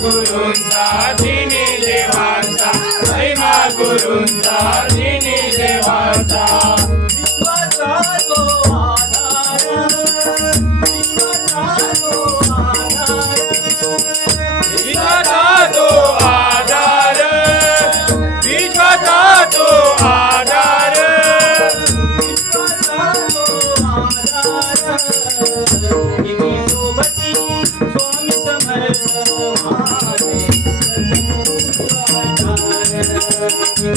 गुरूंचा दिनी देवाचा महिमा गुरूंचा दिनी देवाचा विश्वाचा तो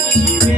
Thank you.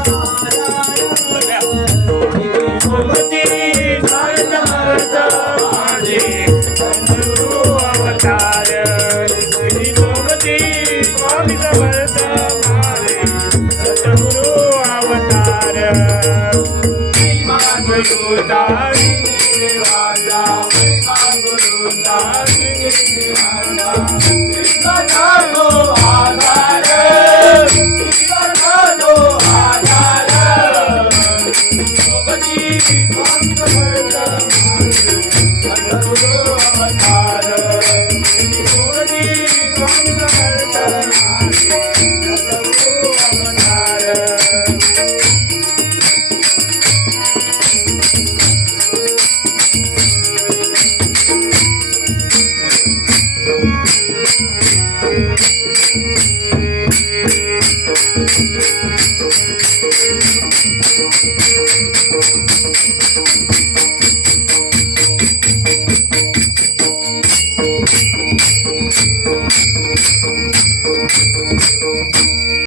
Oh, Thank you.